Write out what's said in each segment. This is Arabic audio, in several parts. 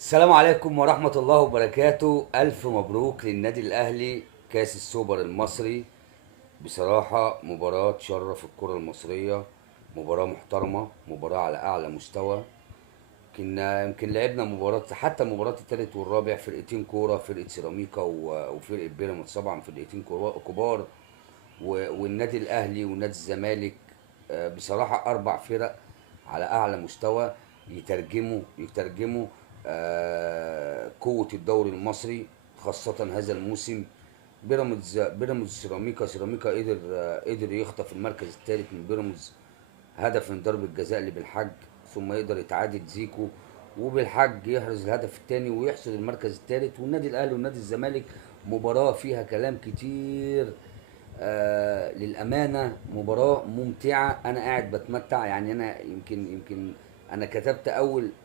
السلام عليكم ورحمة الله وبركاته. ألف مبروك للنادي الأهلي كأس السوبر المصري. بصراحة مباراة تشرف الكرة المصرية، مباراة محترمة، مباراة على أعلى مستوى. يمكن لعبنا مباراة، حتى مباراة التالت والرابع فرقتين كورة، فرقة سيراميكا وفرقة بيراميدز، طبعا فرقتين كبار. والنادي الأهلي ونادي الزمالك. بصراحة أربع فرق على أعلى مستوى، يترجموا قوة الدوري المصري خاصة هذا الموسم. بيراميدز سيراميكا قدر يخطف المركز الثالث من بيراميدز، هدف من ضربة جزاء اللي بالحج، ثم يقدر يتعادل زيكو وبالحج يحرز الهدف الثاني ويحصل المركز الثالث. والنادي الاهلي والنادي الزمالك مباراة فيها كلام كتير. للأمانة مباراة ممتعة، أنا قاعد بتمتع. يعني أنا يمكن أنا كتبت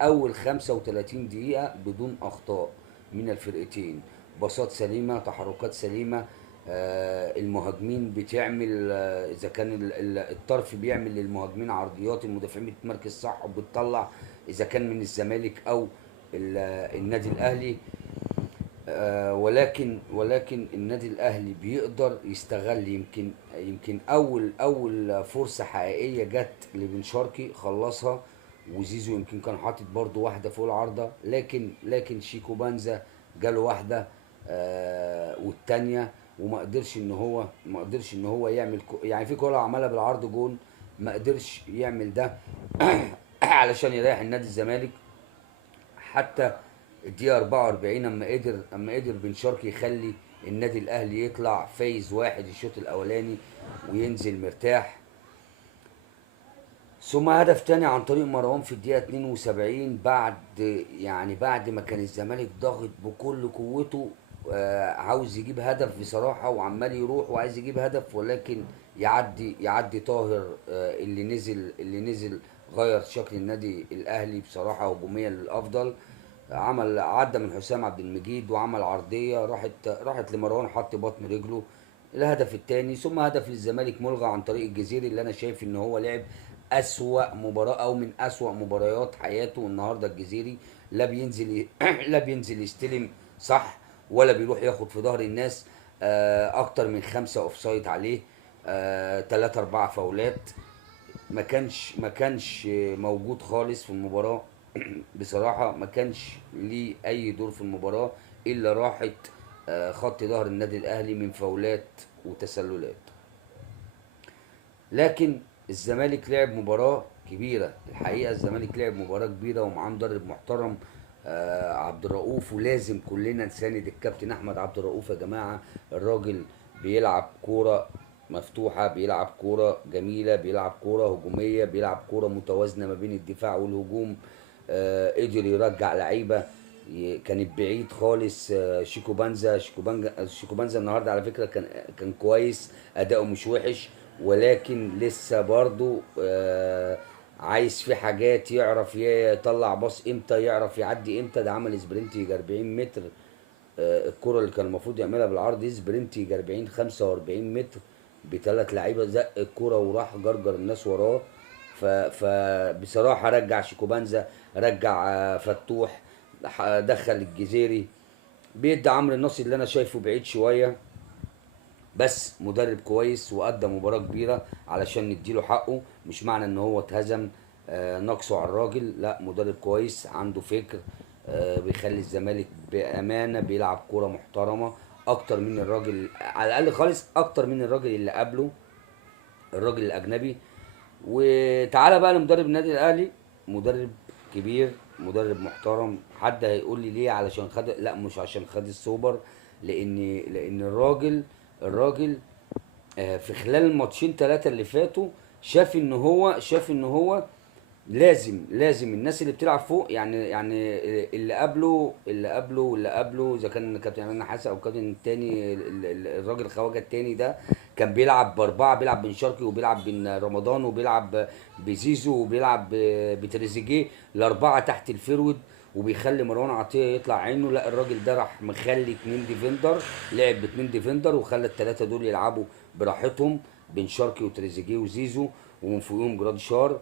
أول 35 دقيقة بدون أخطاء من الفرقتين، باصات سليمة، تحركات سليمة. المهاجمين بتعمل، إذا كان الطرف بيعمل للمهاجمين عرضيات، المدافعين بتمركز صح وبتطلع، إذا كان من الزمالك أو النادي الأهلي. ولكن النادي الاهلي بيقدر يستغل. يمكن اول فرصه حقيقيه جت لبن شرقي خلصها، وزيزو يمكن كان حاطط برضو واحده فوق العارضه، لكن شيكو بانزا جاله واحده والتانيه، وما قدرش ان هو يعمل يعني في كوره عملها بالعرض جون، ما قدرش يعمل ده علشان يريح النادي الزمالك. حتى الدقيقة 44 اما قدر بن شرقي يخلي النادي الاهلي يطلع فايز واحد الشوط الاولاني وينزل مرتاح. ثم هدف تاني عن طريق مروان في الدقيقة 72، بعد ما كان الزمالك ضاغط بكل قوته، عاوز يجيب هدف بصراحة، وعمال يروح وعايز يجيب هدف، ولكن يعدي طاهر، اللي نزل غير شكل النادي الأهلي بصراحة هجوميا للأفضل. عدى من حسام عبد المجيد وعمل عرضية راحت لمروان، حط بطن رجله الهدف الثاني. ثم هدف للزمالك ملغى عن طريق الجزيري، اللي انا شايف ان هو لعب اسوأ مباراة او من اسوأ مباريات حياته النهارده الجزيري. لا بينزل لا بينزل يستلم صح، ولا بيروح ياخد في ظهر الناس. اكتر من 5 اوفسايد عليه، 3 4 فاولات. ما كانش موجود خالص في المباراة. بصراحة ما كانش ليه أي دور في المباراة إلا راحة خط ظهر النادي الأهلي من فاولات وتسللات. لكن الزمالك لعب مباراة كبيرة الحقيقة، الزمالك لعب مباراة كبيرة ومعاه مدرب محترم، عبد الرؤوف. ولازم كلنا نساند الكابتن أحمد عبد الرؤوف يا جماعة. الراجل بيلعب كورة مفتوحة، بيلعب كورة جميلة، بيلعب كورة هجومية، بيلعب كورة متوازنة ما بين الدفاع والهجوم. قدر يرجع لعيبة كانت بعيد خالص. شيكو بانزا النهارده على فكرة كان كويس، أداؤه مش وحش، ولكن لسه برضو عايز في حاجات، يعرف يطلع باص امتى، يعرف يعدي امتى. ده عمل سبرنت يجي 40 متر، الكرة اللي كان المفروض يعملها بالعرض دي سبرنت يجي 40 45 متر بثلاث لعيبه، زق الكرة وراح جرجر الناس وراه. فبصراحة رجع شيكوبانزا، رجع فتوح، دخل الجزيري، بيدي عمرو النصر اللي انا شايفه بعيد شوية، بس مدرب كويس وأدى مباراة كبيرة علشان نديله حقه. مش معنى ان هو اتهزم نقصه على الراجل، لا، مدرب كويس عنده فكر، بيخلي الزمالك بأمانة بيلعب كورة محترمة اكتر من الراجل، على الاقل خالص اكتر من الراجل اللي قبله، الراجل الاجنبي. وتعالى بقى لمدرب النادي الاهلي، مدرب كبير، مدرب محترم. حد هيقول لي ليه؟ علشان خد، لا مش عشان خد السوبر، لان الراجل في خلال الماتشين ثلاثة اللي فاتوا شاف ان هو لازم الناس اللي بتلعب فوق، يعني اللي قبله اذا كان كابتن عماد نحاس او كابتن التاني، الراجل الخواجه التاني ده كان بيلعب باربعه، بيلعب بن شرقي وبيلعب بن رمضان وبيلعب بزيزو وبيلعب بتريزيجيه، الاربعه تحت الفيرود، وبيخلي مروان عطيه يطلع عينه. لا، الراجل ده راح مخلي اتنين ديفندر، لعب باتنين ديفندر وخلى التلاته دول يلعبوا براحتهم، بن شرقي وتريزيجيه وزيزو، ومن فوقهم جراد شار.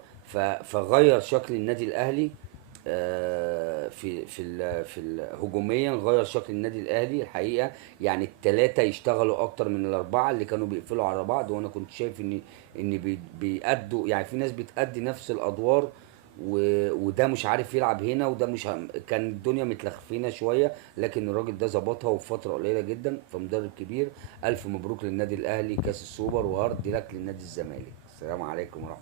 فغير شكل النادي الاهلي هجوميا غير شكل النادي الاهلي الحقيقه. يعني الثلاثه يشتغلوا اكتر من الاربعه اللي كانوا بيقفلوا على بعض، وانا كنت شايف ان بيأدوا، يعني في ناس بتأدي نفس الادوار وده مش عارف يلعب هنا، وده مش كان الدنيا متلخفينه شويه، لكن الراجل ده ظبطها وفي فتره قليله جدا، فمدرب كبير. الف مبروك للنادي الاهلي كاس السوبر، وهارد لك للنادي الزمالك. السلام عليكم ورحمه